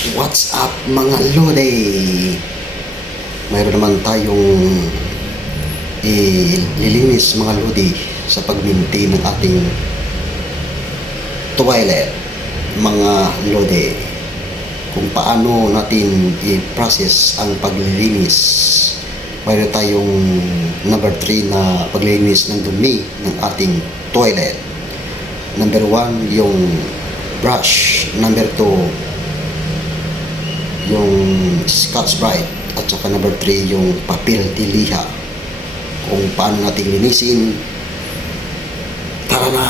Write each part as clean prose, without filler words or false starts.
What's up mga lode? Mayroon naman tayong ililinis mga lode sa pag-maintain ng ating toilet mga lode. Kung paano natin i-process ang paglilinis. Mayroon tayong number 3 na paglilinis ng dumi ng ating toilet. Number 1 yung brush. Number 2 yung Scotch-Brite, at saka number 3 yung papel de liha. Kung paano natin linisin, tara na!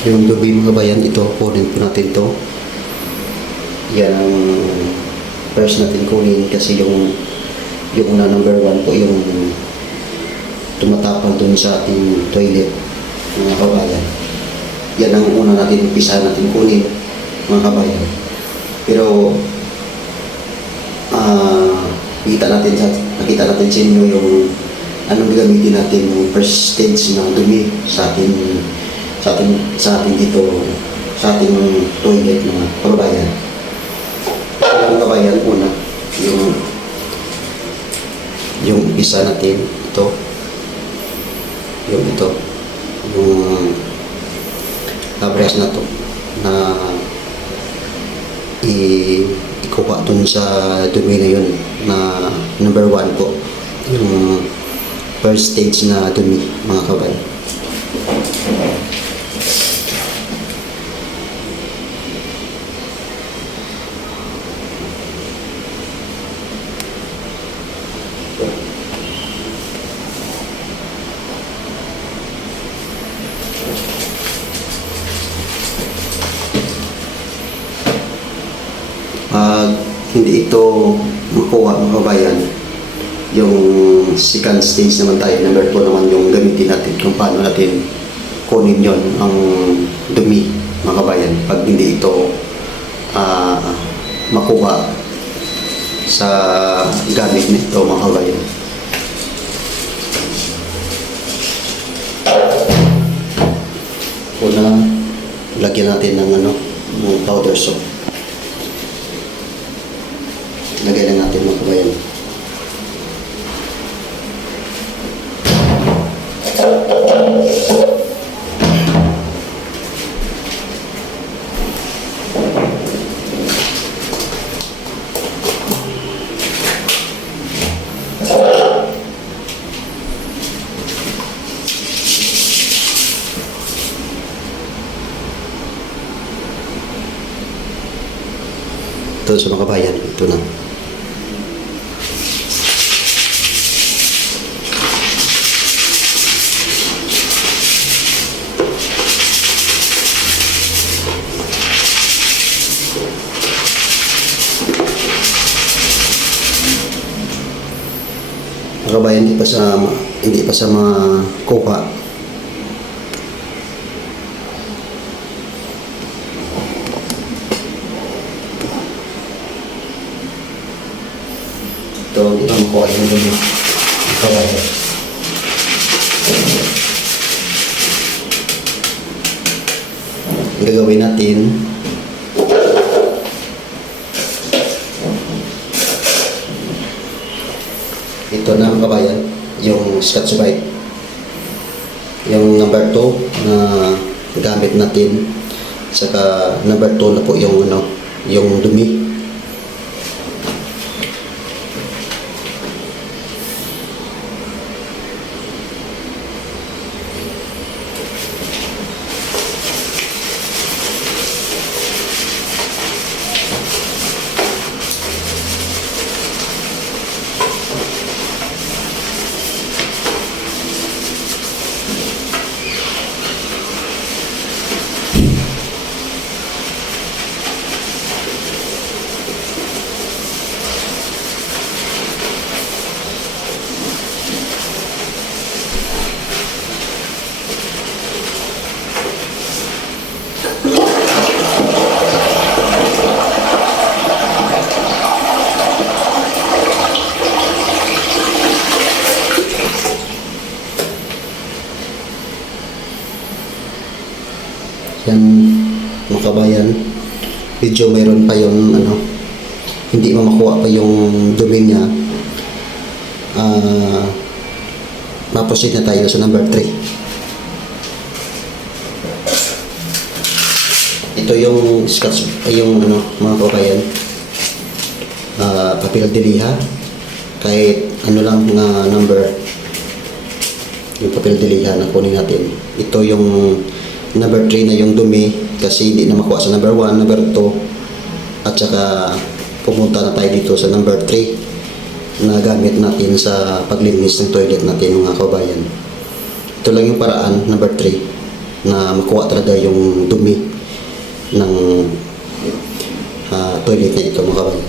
Yung dumi mga bayan, ito kunin po natin to. Yan ang first natin kunin kasi yung una number 1 po yung tumatapal dun sa ating toilet mga kabayan. Yan ang una natin umpisa natin kunin mga kabayan. Pero nakita natin sa inyo yung anong gagamitin natin yung first stage ng dumi sa ating dito sa ating toilet mga kabayan. Mga kabayan, una yung isa natin ito yung brush na to na ikuha dun sa dumi na yun na number 1 po, yung first stage na dumi mga kabayan. Hindi ito makuha mga kabayan, yung second stage naman tayo, number 2 naman yung gamitin natin kung paano natin kunin yon ang dumi mga kabayan pag hindi ito makuha sa gamit nito mga kabayan. Una, lagyan natin ng powder soap. Lagay lang natin mga kabayan. Ito sa mga kabayan, ito na. Mga kabayan, hindi pa sa makuha. Ito, hindi pa makuha yung dumi. Kabayan. Ang gagawin natin, ito na mga kabayan, yung Scotch-Brite, yung number 2 na gamit natin, saka number 2 na po yung yung dumi. mga kabayan. Medyo mayroon pa yung hindi mo makuha pa yung dumi niya. Maproceed na tayo sa number 3. Ito yung scotch, yung mga kabayan, papel de liha, kahit lang number, yung papel de liha na kunin natin. Ito yung number 3 na yung dumi, kasi hindi na makuha sa number 1, number 2, at saka pumunta na tayo dito sa number 3 na gamit natin sa paglinis ng toilet natin, mga kabayan. Ito lang yung paraan, number 3, na makuha talaga yung dumi ng toilet na ito, mga kabayan.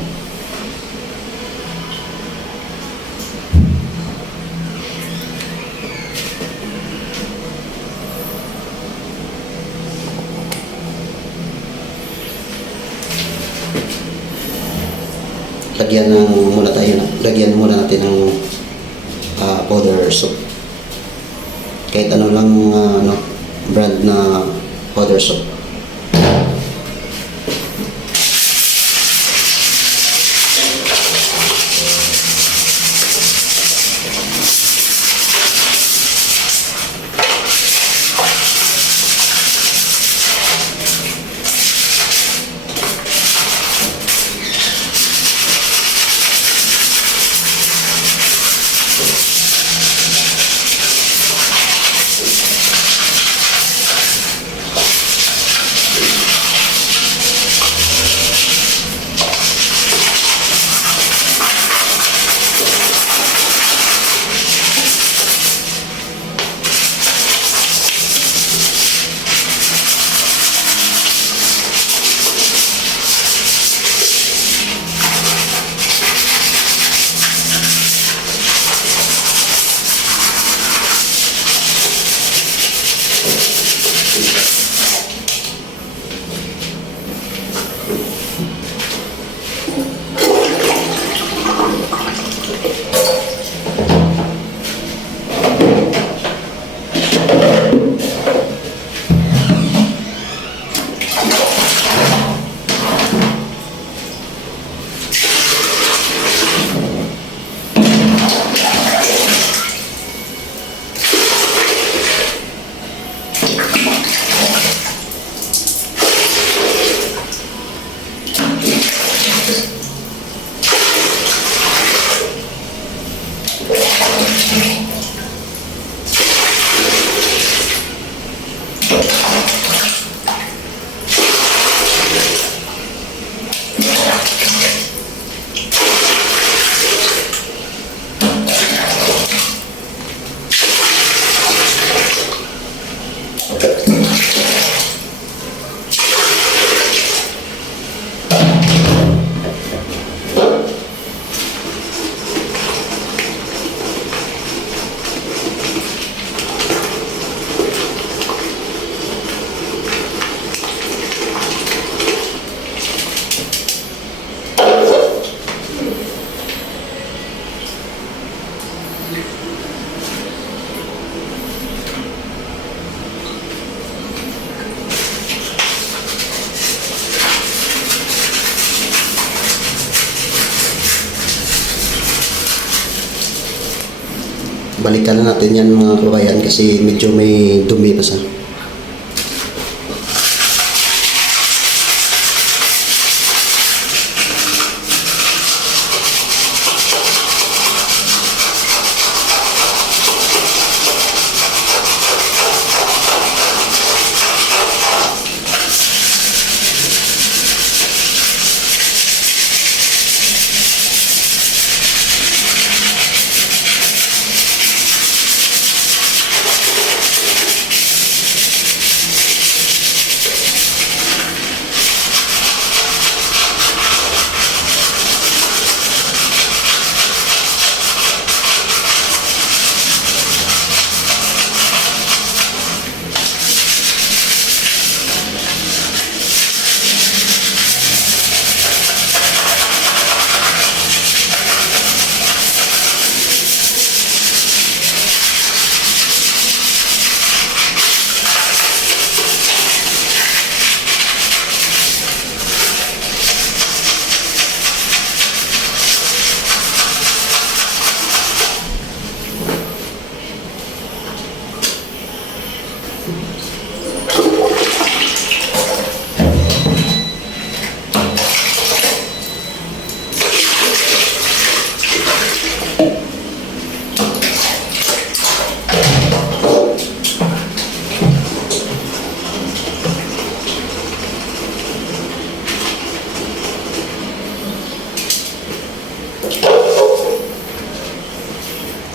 Lagyan muna natin ng powder soap. Kahit ano lang brand na powder soap. Balikan na natin yan, mga kabayan, kasi medyo may dumi pa sa.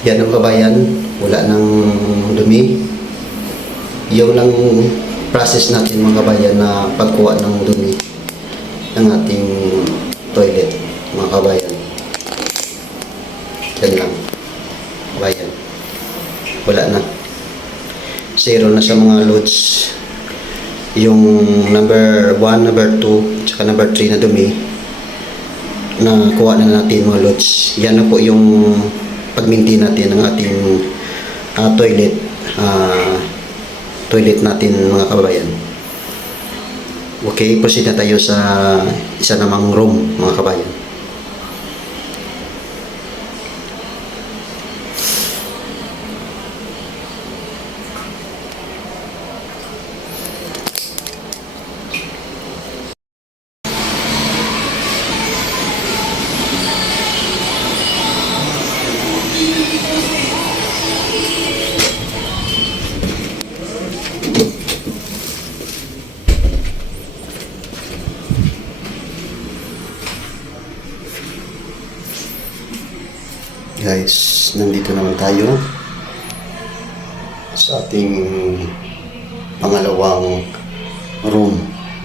Yan ang kabayan, wala nang dumi. Yung lang process natin mga kabayan na pagkuha ng dumi ng ating toilet mga kabayan. Yan lang kabayan. Wala na. Zero na sa mga loads. Yung number 1, number 2, tsaka number 3 na dumi na kuha na natin mga loads. Yan na po yung pag-maintain natin ng ating toilet natin mga kabayan. Okay, proceed na tayo sa isa namang room mga kabayan. Guys, nandito naman tayo sa ating pangalawang room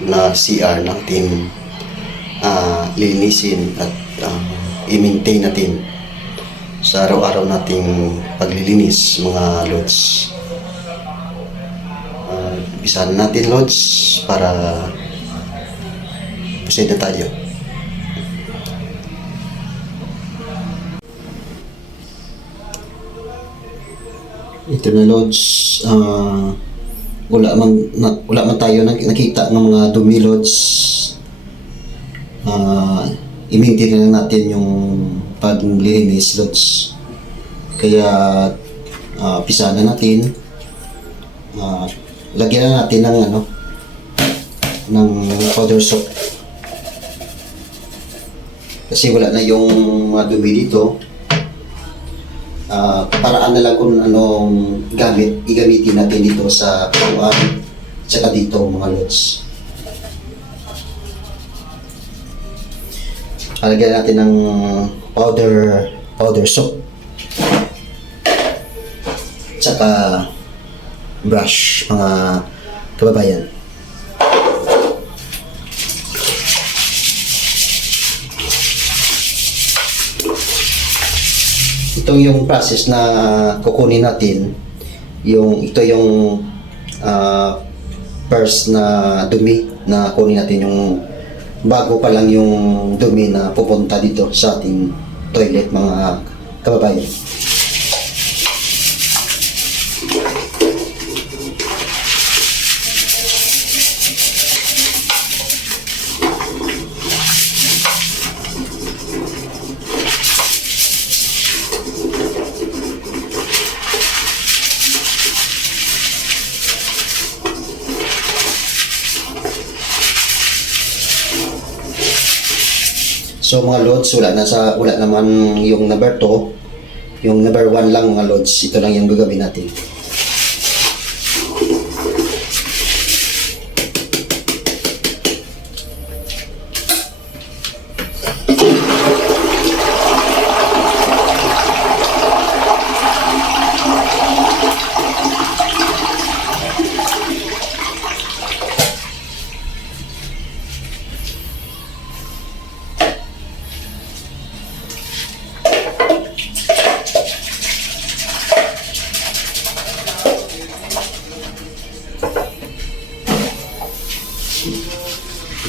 na CR natin lilinisin at i-maintain natin sa araw-araw nating paglilinis mga lods. Umpisahan natin lods para proceed na tayo. Ito na lods, wala man tayo nakita ng mga dumi lods. I-maintain na lang natin yung paglilinis lods. Kaya pisa na natin. Lagyan na natin ng powder soap. Kasi wala na yung mga dumi dito. Paraan na lang kung anong igamitin natin dito sa puan tsaka dito mga lods. Lagyan natin ng powder soap tsaka brush mga kababayan. Ito yung process na kukunin natin. Ito yung first na dumi na kunin natin, yung bago pa lang yung dumi na pupunta dito sa ating toilet mga kababayan. So mga loads, wala naman yung number 2, yung number 1 lang mga loads. Ito lang yung gagawin natin.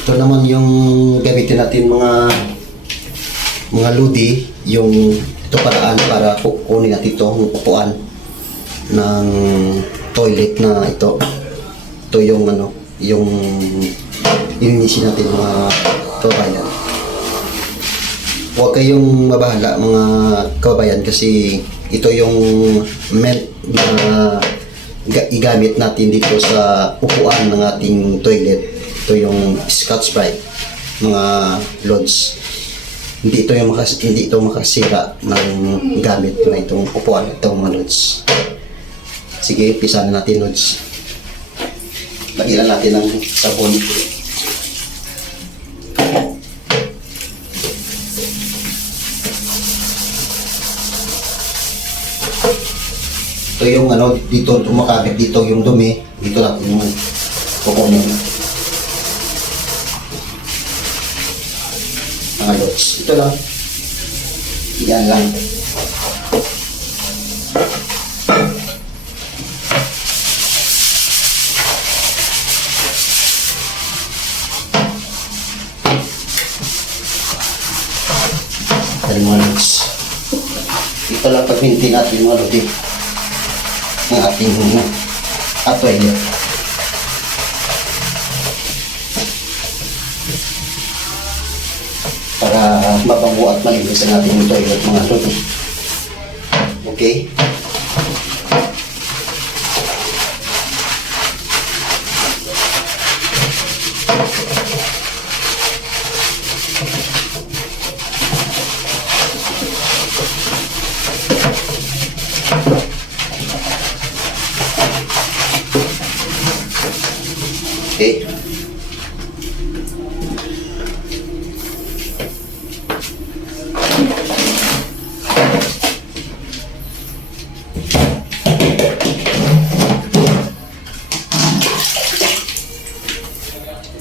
Ito naman yung gamitin natin mga ludi, yung ito paraan para kunin natin itong upuan ng toilet na ito. Ito yung yung ilinisin natin mga kababayan. Huwag kayong mabahala mga kababayan kasi ito yung melt na igamit natin dito sa upuan ng ating toilet. Ito yung Scotch Brite mga lods. Hindi ito makasira ng gamit na itong upuan, itong mga lods. Sige, pisa na natin lods. Lagyan natin ng sabon. Ito yung ano, dito tumakabit dito yung dumi. Dito natin yung kukunin. Mga lods. Ito lang. Yan lang. Yan mga lods. Ito lang pag-maintain natin mga lods. Ang ating toilet. Para mabango at malinis ang ating toilet mga lods. Okay? Okay.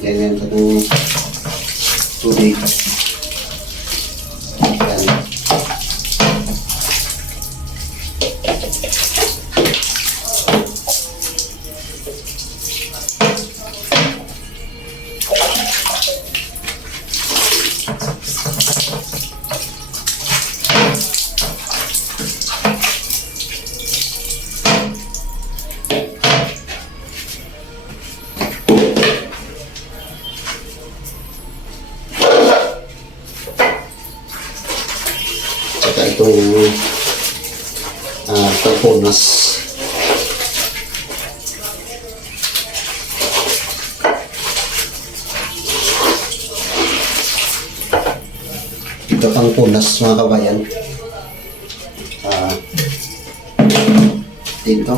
Yan itong tubig. Yan. Saka itong tamponas. Ito tamponas mga kabayan. Dito.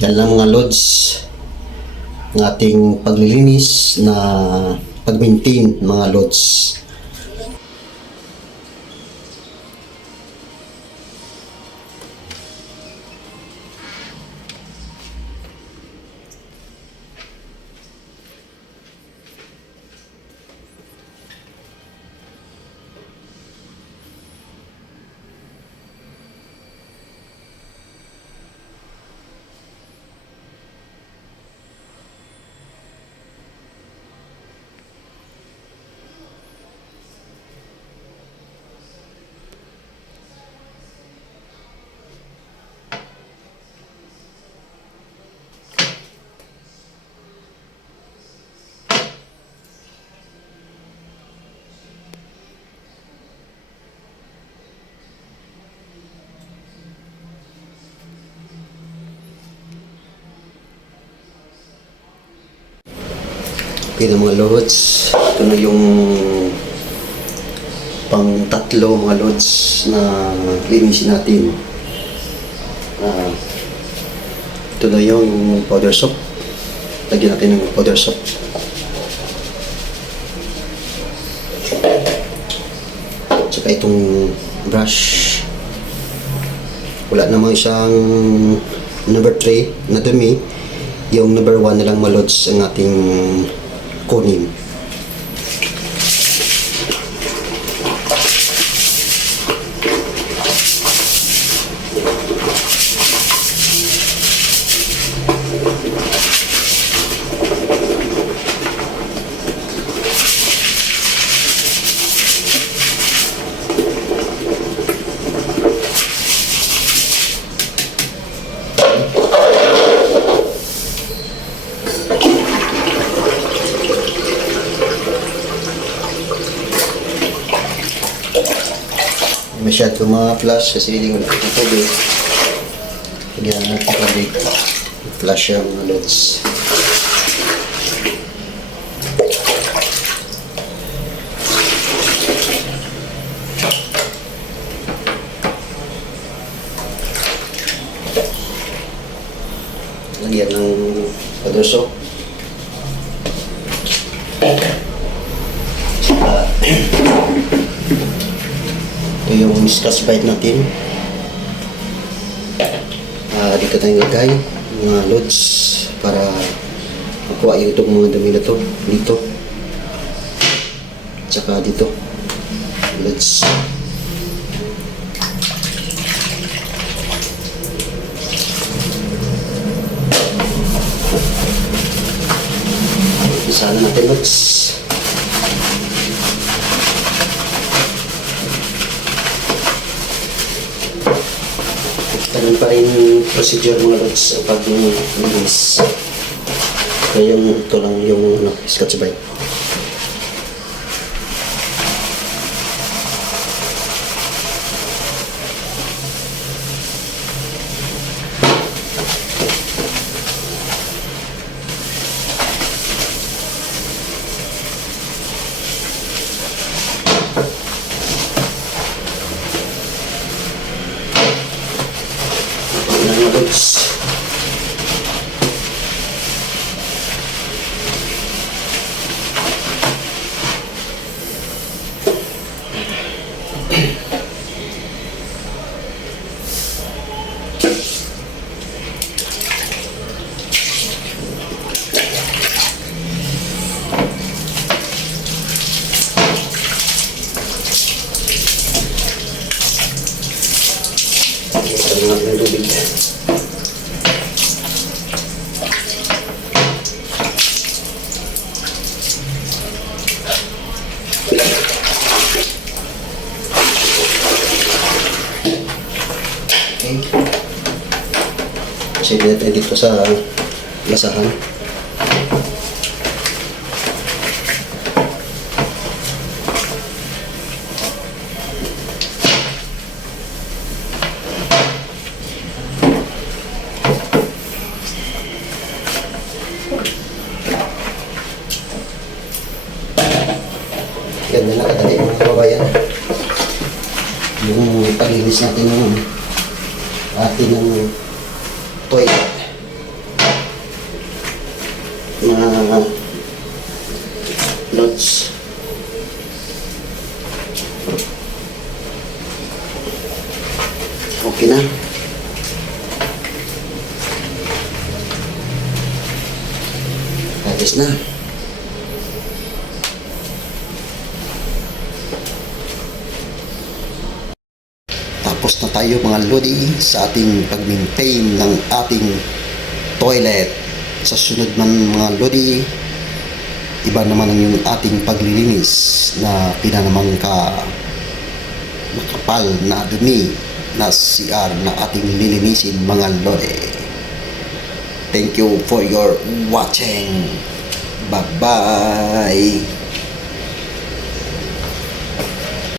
Yan lang mga lods ng ating paglilinis na pag-maintain mga lods. Okay na mga lods, ito na yung pang tatlo mga lods na linisin natin. Ito na yung powder soap. Lagyan natin ng powder soap. Tsaka itong brush. Wala namang isang number 3 na dumi, yung number 1 na lang malods ang ating kunin. Masyado mga flash kasi hindi mo nakita tubig. Lagyan natin tubig. Flash yung mga loads. Lagyan ng paderso. Ito yung scotch bite natin. Dito tayong lagay mga loads para makuha yung itong mga dumi na to dito. Tsaka dito loads. Isa na natin loads. Ganun pa rin procedure mga lods pag linis. Kaya ito lang yung scotch bite. Mga lods. Ito na ng tubig. Okay. Sige natin dito sa lasahan. Ganda na kadali mga kababayan. Yung paglinis natin ng ating ng toilet. Mga loads. Okay na. Ayos na. Tapos na tayo mga lodi sa ating pag-maintain ng ating toilet. Sa sunod man mga lodi, iba naman ang yung ating paglilinis na pinanamang makapal na dumi na CR na ating lilinisin mga lodi. Thank you for your watching. Bye-bye.